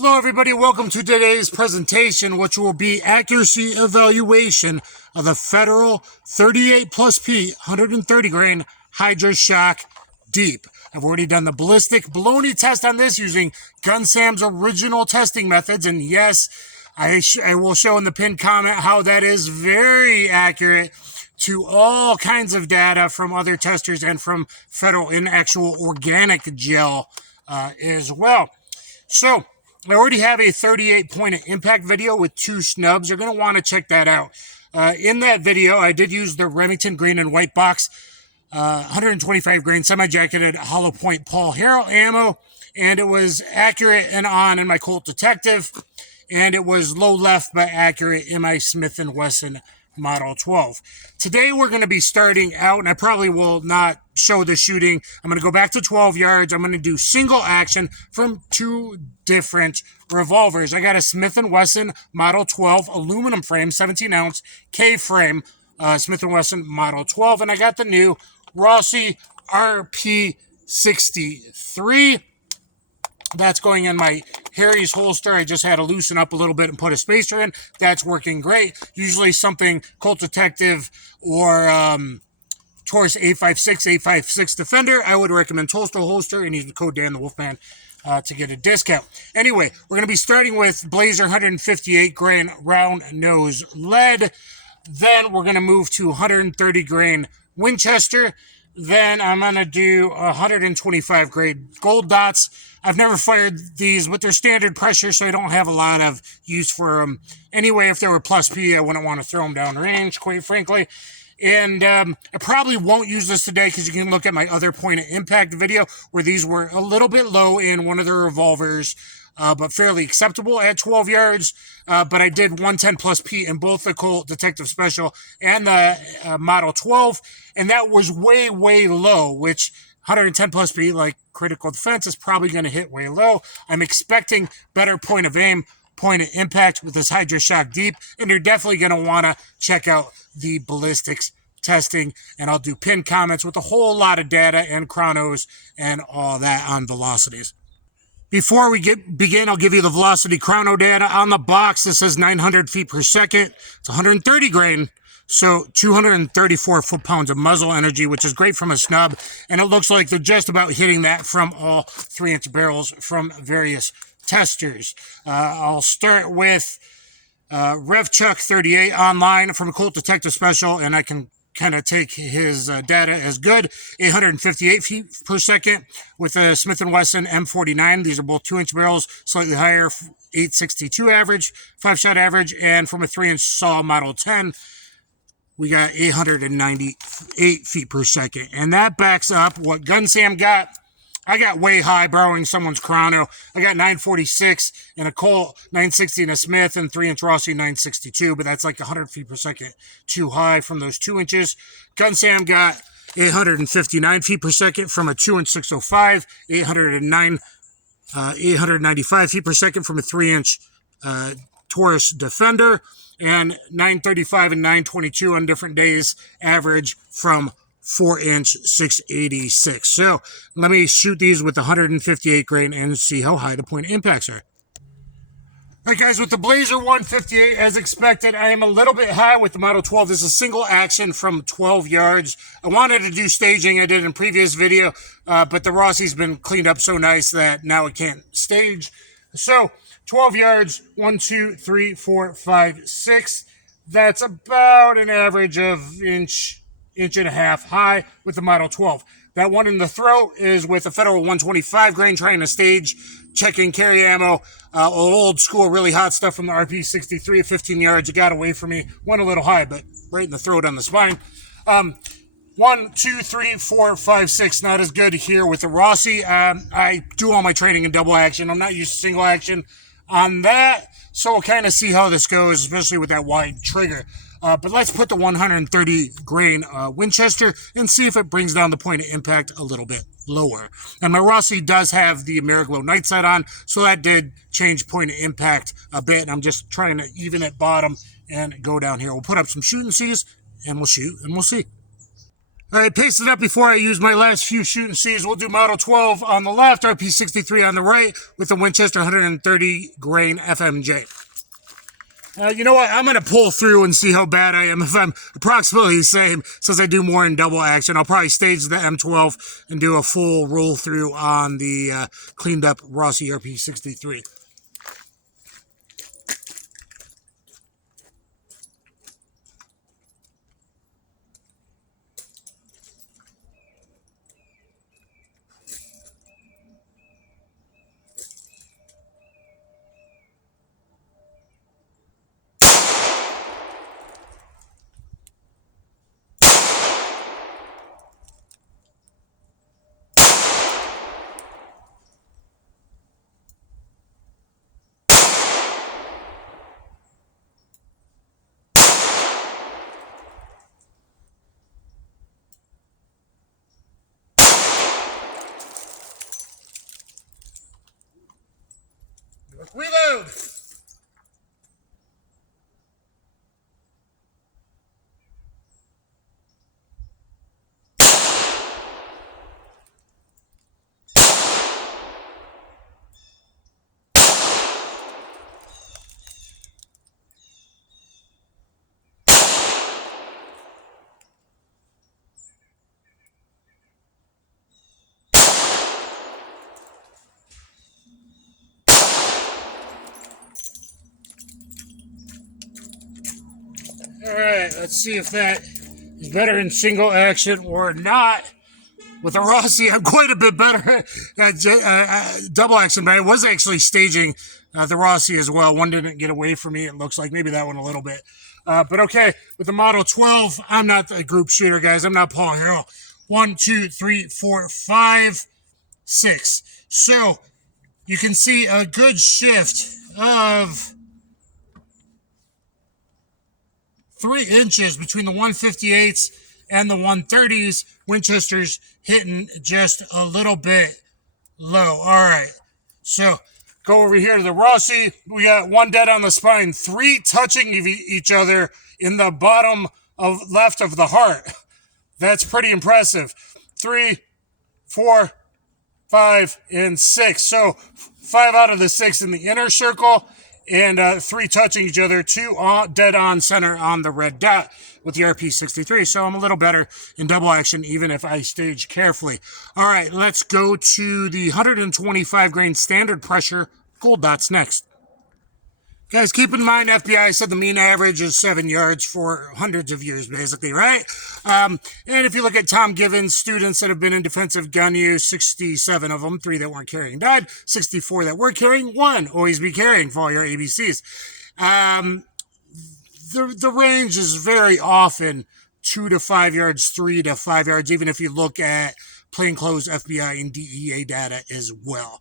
Hello everybody, welcome to today's presentation, which will be accuracy evaluation of the Federal 38+P 130 grain Hydrashok Deep. I've already done the ballistic baloney test on this using Gun Sam's original testing methods, and yes, I will show in the pinned comment how that is very accurate to all kinds of data from other testers and from Federal in actual organic gel as well. So, I already have a 38-point impact video with 2 snubs. You're going to want to check that out. In that video, I did use the Remington green and white box, 125 grain semi-jacketed hollow point Paul Harrell ammo, and it was accurate and on in my Colt Detective, and it was low left but accurate in my Smith Wesson Model 12. Today we're going to be starting out, and I probably will not show the shooting. I'm going to go back to 12 yards. I'm going to do single action from 2 different revolvers. I got a Smith & Wesson Model 12 aluminum frame, 17-ounce K-frame Smith & Wesson Model 12, and I got the new Rossi Rp63. That's going in my Harry's holster. I just had to loosen up a little bit and put a spacer in. That's working great. Usually something Colt Detective or Taurus 856 Defender, I would recommend Tulster holster and use the code Dan the Wolfman to get a discount. Anyway, we're going to be starting with Blazer 158 grain round nose lead. Then we're going to move to 130 grain Winchester. Then I'm going to do 125 grain gold dots. I've never fired these, but they're standard pressure, so I don't have a lot of use for them. Anyway, if they were plus P, I wouldn't want to throw them down range, quite frankly. And I probably won't use this today because you can look at my other point of impact video where these were a little bit low in one of the revolvers, but fairly acceptable at 12 yards. But I did 110+P in both the Colt Detective Special and the Model 12, and that was way, way low, which 110+P, like Critical Defense, is probably going to hit way low. I'm expecting better point of aim, point of impact with this Hydrashok Deep, and you're definitely going to want to check out the ballistics testing, and I'll do pinned comments with a whole lot of data and chronos and all that on velocities. Before we begin, I'll give you the velocity chrono data. On the box, this says 900 feet per second. It's 130 grain, so 234 foot-pounds of muzzle energy, which is great from a snub, and it looks like they're just about hitting that from all 3-inch barrels from various testers. I'll start with RevChuck 38 online from a Colt Detective Special, and I can kind of take his data as good. 858 feet per second with a Smith & Wesson M49. These are both 2-inch barrels, slightly higher, 862 average, 5-shot average, and from a 3-inch saw Model 10, we got 898 feet per second. And that backs up what Gun Sam got. I got way high borrowing someone's Chrono. I got 946 in a Colt, 960 in a Smith, and 3-inch Rossi 962, but that's like 100 feet per second too high from those 2 inches. Gun Sam got 859 feet per second from a 2-inch 605, 895 feet per second from a 3-inch Taurus Defender, and 935 and 922 on different days average from 4-inch 686. So let me shoot these with 158 grain and see how high the point impacts are. All right, guys, with the Blazer 158, as expected, I am a little bit high with the Model 12. This is a single action from 12 yards. I wanted to do staging. I did in previous video, but the Rossi's been cleaned up so nice that now it can't stage. So 12 yards, 1, 2, 3, 4, 5, 6. That's about an average of inch and a half high with the Model 12. That one in the throat is with a Federal 125 grain trying to stage, checking carry ammo, old school really hot stuff from the Rp63 at 15 yards. It got away from me. Went a little high, but right in the throat on the spine. 1, 2, 3, 4, 5, 6. Not as good here with the Rossi. I do all my training in double action. I'm not used to single action on that, so we'll kind of see how this goes, especially with that wide trigger. But let's put the 130 grain Winchester and see if it brings down the point of impact a little bit lower. And my Rossi does have the Ameriglow night sight on, so that did change point of impact a bit. And I'm just trying to even at bottom and go down here. We'll put up some shooting C's and we'll shoot and we'll see. All right, paste it up before I use my last few shoot and sees. We'll do Model 12 on the left, Rp63 on the right, with the Winchester 130 grain FMJ. You know what? I'm going to pull through and see how bad I am. If I'm approximately the same, since I do more in double action, I'll probably stage the M12 and do a full roll through on the cleaned up Rossi Rp63. Reload! Alright, let's see if that is better in single action or not. With the Rossi, I'm quite a bit better at double action, but I was actually staging the Rossi as well. One didn't get away from me, it looks like. Maybe that one a little bit. But okay, with the Model 12, I'm not a group shooter, guys. I'm not Paul Harrell. 1, 2, 3, 4, 5, 6. So, you can see a good shift of 3 inches between the 158s and the 130s. Winchester's hitting just a little bit low. All right, so go over here to the Rossi. We got 1 dead on the spine, 3 touching each other in the bottom of left of the heart. That's pretty impressive. 3, 4, 5, and 6. So 5 out of the 6 in the inner circle, and 3 touching each other, 2 dead on center on the red dot with the Rp63. So I'm a little better in double action, even if I stage carefully. All right, let's go to the 125 grain standard pressure gold dots next. Guys, keep in mind, FBI said the mean average is 7 yards for hundreds of years, basically, right? And if you look at Tom Given's students that have been in defensive gun use, 67 of them, 3 that weren't carrying died, 64 that were carrying, 1 always be carrying for all your ABCs. The range is very often 2 to 5 yards, 3 to 5 yards, even if you look at plainclothes FBI and DEA data as well.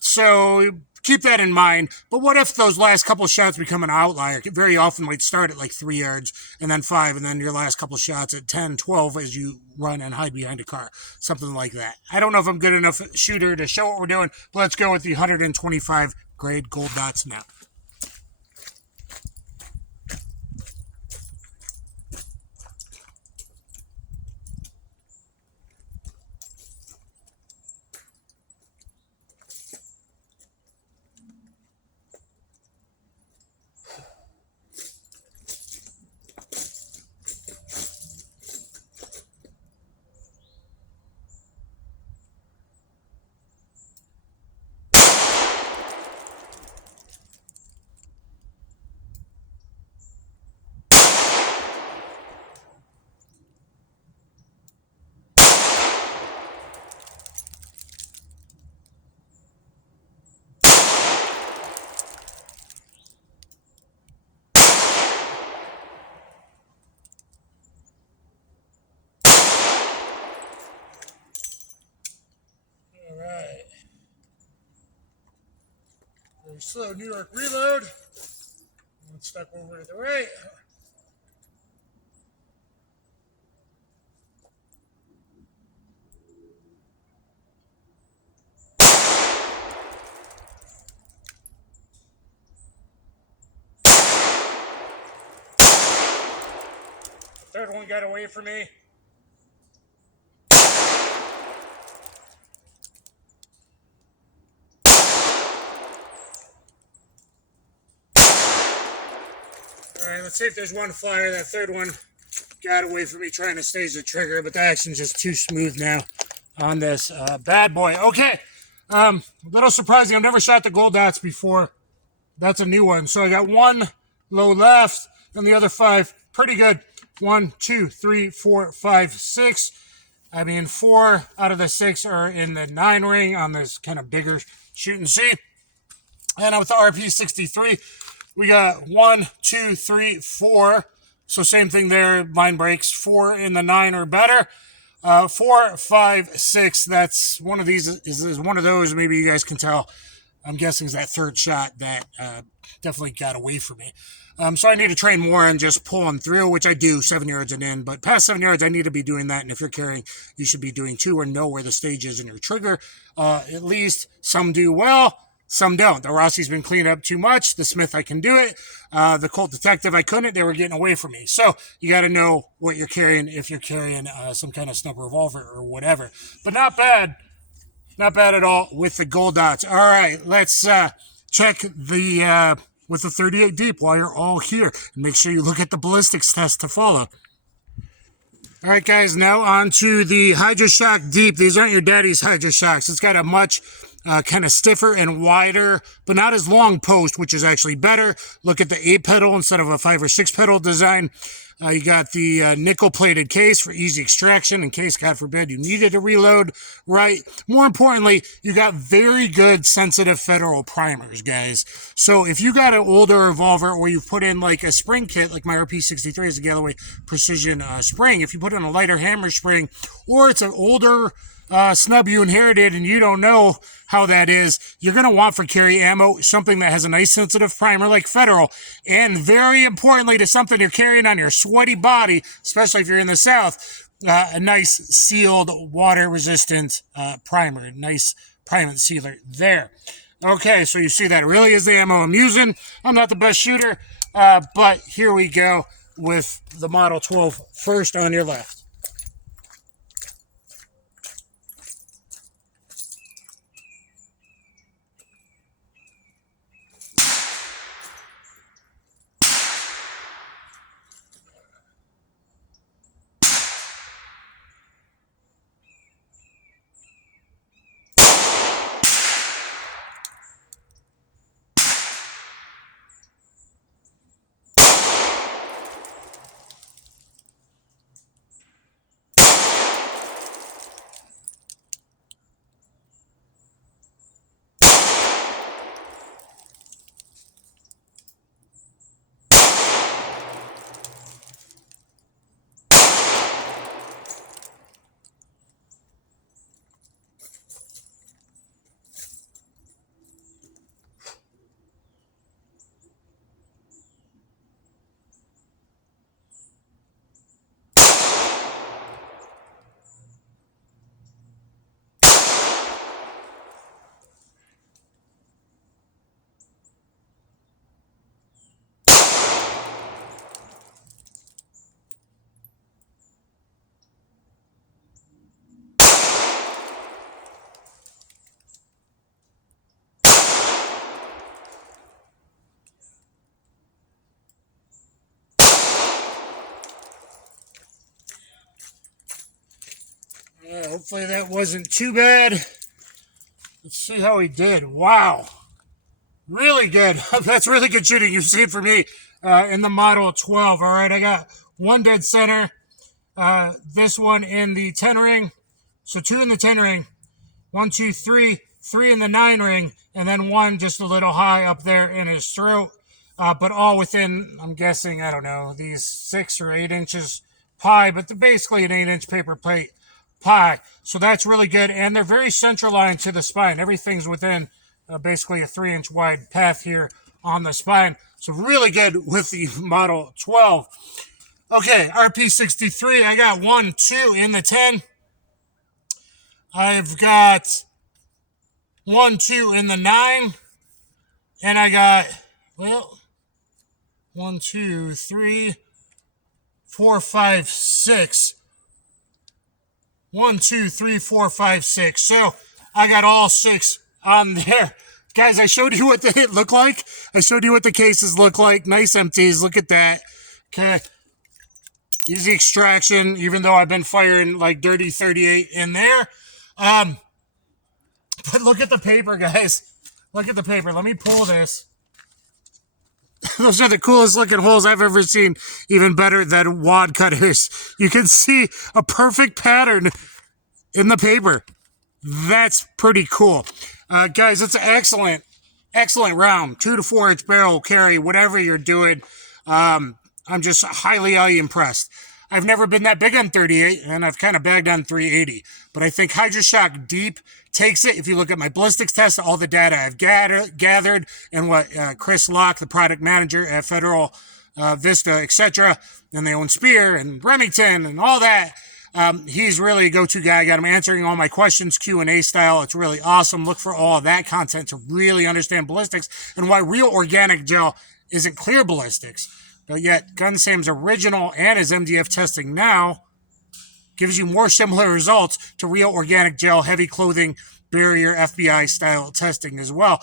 So keep that in mind. But what if those last couple shots become an outlier? It very often might start at like 3 yards and then 5, and then your last couple shots at 10, 12 as you run and hide behind a car. Something like that. I don't know if I'm good enough shooter to show what we're doing, but let's go with the 125 grade gold dots now. Very slow New York reload. Let's step over to the right. Third one got away from me. All right, let's see if there's one flyer. That third one got away from me trying to stage the trigger, but the action's just too smooth now on this bad boy. Okay, a little surprising. I've never shot the gold dots before. That's a new one. So I got one low left, and the other 5 pretty good. 1, 2, 3, 4, 5, 6. I mean, 4 out of the 6 are in the 9 ring on this kind of bigger shoot and see. And with the Rp63, we got 1, 2, 3, 4. So same thing there. Line breaks. 4 in the 9 or better. 4, 5, 6. That's one of these is one of those. Maybe you guys can tell. I'm guessing is that third shot that definitely got away from me. So I need to train more on just pulling through, which I do 7 yards and in. But past 7 yards, I need to be doing that. And if you're carrying, you should be doing 2 or know where the stage is in your trigger. At least some do well, some don't. The Rossi's been cleaned up too much. The Smith, I can do it. The Colt Detective, I couldn't. They were getting away from me. So you got to know what you're carrying if you're carrying some kind of snub revolver or whatever. But not bad. Not bad at all with the gold dots. All right, let's check the with the 38 deep while you're all here. And make sure you look at the ballistics test to follow. All right, guys, now on to the Hydrashok deep. These aren't your daddy's Hydrashoks. It's got a much kind of stiffer and wider, but not as long post, which is actually better. Look at the 8 pedal instead of a 5 or 6 pedal design. You got the nickel-plated case for easy extraction in case, God forbid, you needed to reload right. More importantly, you got very good sensitive federal primers, guys. So if you got an older revolver or you've put in like a spring kit, like my Rp63 is a Galloway Precision spring, if you put in a lighter hammer spring, or it's an older snub you inherited and you don't know how that is, you're going to want for carry ammo something that has a nice sensitive primer like Federal, and very importantly to something you're carrying on your sweaty body, especially if you're in the South, a nice sealed water resistant primer, nice priming sealer there. Okay, so you see that really is the ammo I'm using. I'm not the best shooter, but here we go with the Model 12 first on your left. Hopefully that wasn't too bad. Let's see how he did. Wow. Really good. That's really good shooting. You've seen for me in the Model 12. All right, I got one dead center. This one in the 10 ring. So 2 in the 10 ring. 1, 2, 3. 3 in the 9 ring. And then 1 just a little high up there in his throat. But all within, I'm guessing, I don't know, these 6 or 8 inches pie. But they're basically an 8-inch paper plate pie. So that's really good. And they're very central line to the spine. Everything's within basically a 3-inch wide path here on the spine. So really good with the Model 12. Okay, Rp63. I got 1, 2 in the 10. I've got 1, 2 in the 9. And I got, well, 1, 2, 3, 4, 5, 6. 1, 2, 3, 4, 5, 6. So I got all 6 on there. Guys, I showed you what the hit looked like. I showed you what the cases look like. Nice empties. Look at that. Okay. Easy extraction, even though I've been firing like dirty 38 in there. But look at the paper, guys. Look at the paper. Let me pull this. Those are the coolest looking holes I've ever seen. Even better than wad cutters. You can see a perfect pattern in the paper. That's pretty cool. Guys, it's an excellent round. 2 to 4 inch barrel carry, whatever you're doing. I'm just highly impressed. I've never been that big on 38, and I've kind of bagged on 380. But I think Hydrashok Deep takes it. If you look at my ballistics test, all the data I've gathered, and what Chris Locke, the product manager at Federal Vista, etc., and they own Spear and Remington and all that, he's really a go-to guy. I got him answering all my questions, Q&A style. It's really awesome. Look for all of that content to really understand ballistics and why real organic gel isn't clear ballistics. But yet, Gun Sam's original and his MDF testing now gives you more similar results to real organic gel, heavy clothing, barrier, FBI style testing as well.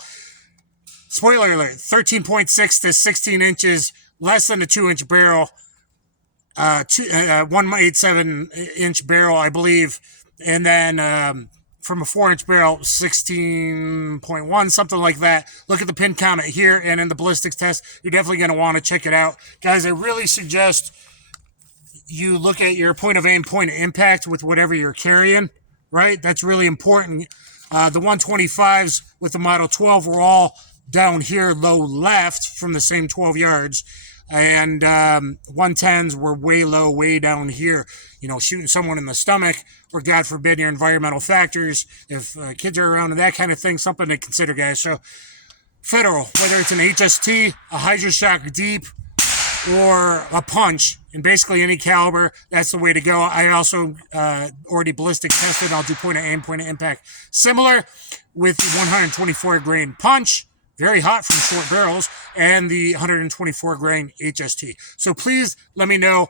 Spoiler alert, 13.6 to 16 inches, less than a 2-inch barrel, 1.87-inch barrel, I believe, and then from a 4-inch barrel, 16.1, something like that. Look at the pin comment here and in the ballistics test. You're definitely going to want to check it out. Guys, I really suggest you look at your point of aim, point of impact with whatever you're carrying, right? That's really important. The 125s with the Model 12 were all down here low left from the same 12 yards. And 110s were way low, way down here. You know, shooting someone in the stomach, or God forbid, your environmental factors. If kids are around and that kind of thing, something to consider, guys. So, Federal, whether it's an HST, a Hydrashok Deep, or a punch, in basically any caliber, that's the way to go. I also already ballistic tested. I'll do point of aim, point of impact. Similar with the 124 grain punch. Very hot from short barrels, and the 124 grain HST. So please let me know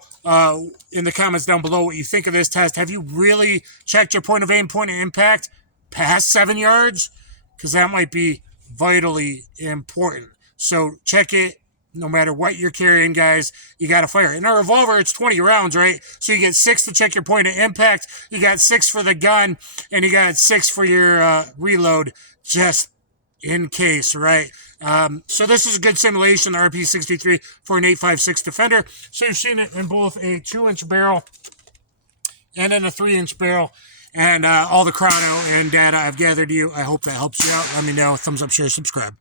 in the comments down below what you think of this test. Have you really checked your point of aim, point of impact past 7 yards? Because that might be vitally important. So check it. No matter what you're carrying, guys, you got to fire. In a revolver, it's 20 rounds, right? So you get 6 to check your point of impact. You got 6 for the gun, and you got 6 for your reload, just in case, right? So this is a good simulation, the Rp63 for an 8.56 Defender. So you've seen it in both a 2-inch barrel and in a 3-inch barrel. And all the chrono and data I've gathered you. I hope that helps you out. Let me know. Thumbs up, share, subscribe.